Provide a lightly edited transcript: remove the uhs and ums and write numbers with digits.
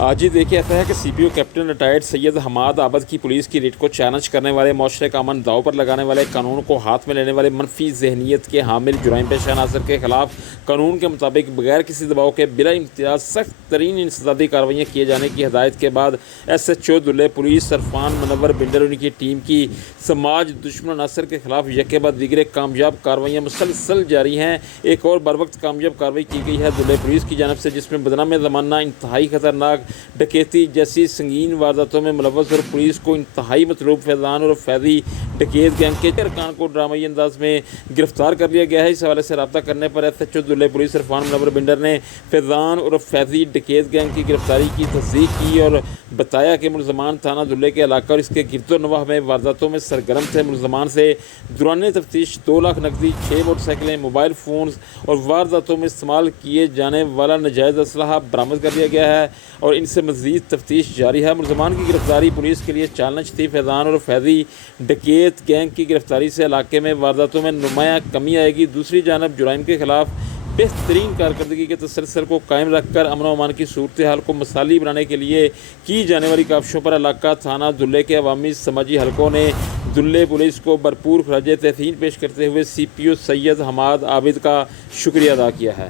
آج ہی دیکھیں ایسا ہے کہ سی پی او کیپٹن ریٹائرڈ سید حماد عابد کی پولیس کی ریٹ کو چیلنج کرنے والے، معاشرے کا امن داؤ پر لگانے والے، قانون کو ہاتھ میں لینے والے منفی ذہنیت کے حامل جرائم پیشہ عناصر کے خلاف قانون کے مطابق بغیر کسی دباؤ کے بلا امتیاز سخت ترین انسدادی کارروائیاں کیے جانے کی ہدایت کے بعد S H O Dhalle police Irfan Munawar Bunder ان کی ٹیم کی سماج دشمن عناصر کے خلاف یکے بعد دیگر کامیاب کارروائیاں مسلسل جاری ہیں۔ ایک اور بروقت کامیاب کارروائی کی گئی ہے دھلے پولیس کی جانب سے، جس میں بدنام زمانہ انتہائی خطرناک ڈکیتی جیسی سنگین وارداتوں میں ملوث اور پولیس کو انتہائی مطلوب فیضان اور فیضی ڈکیت گینگ کے ارکان کو ڈرامائی انداز میں گرفتار کر لیا گیا ہے۔ اس حوالے سے رابطہ کرنے پر S H O Dhalle police Irfan Munawar Bunder نے فیضان اور فیضی ڈکیت گینگ کی گرفتاری کی تصدیق کی اور بتایا کہ ملزمان تھانہ دھلے کے علاقہ اور اس کے گرد و نواح میں وارداتوں میں سرگرم تھے۔ ملزمان سے دوران تفتیش 2 لاکھ نقدی، 6 موٹر سائیکلیں، موبائل فونز اور وارداتوں میں استعمال کیے جانے والا ناجائز اسلحہ برآمد کر لیا گیا ہے اور ان سے مزید تفتیش جاری ہے۔ ملزمان کی گرفتاری پولیس کے لیے چیلنج تھی۔ فیضان اور فیضی ڈکیت گینگ کی گرفتاری سے علاقے میں وارداتوں میں نمایاں کمی آئے گی۔ دوسری جانب جرائم کے خلاف بہترین کارکردگی کے تسلسل کو قائم رکھ کر امن و امان کی صورتحال کو مثالی بنانے کے لیے کی جانے والی کاوشوں پر علاقہ تھانہ دھلے کے عوامی سماجی حلقوں نے دھلے پولیس کو بھرپور خراج تحسین پیش کرتے ہوئے سی پی او سید حماد عابد کا شکریہ ادا کیا ہے۔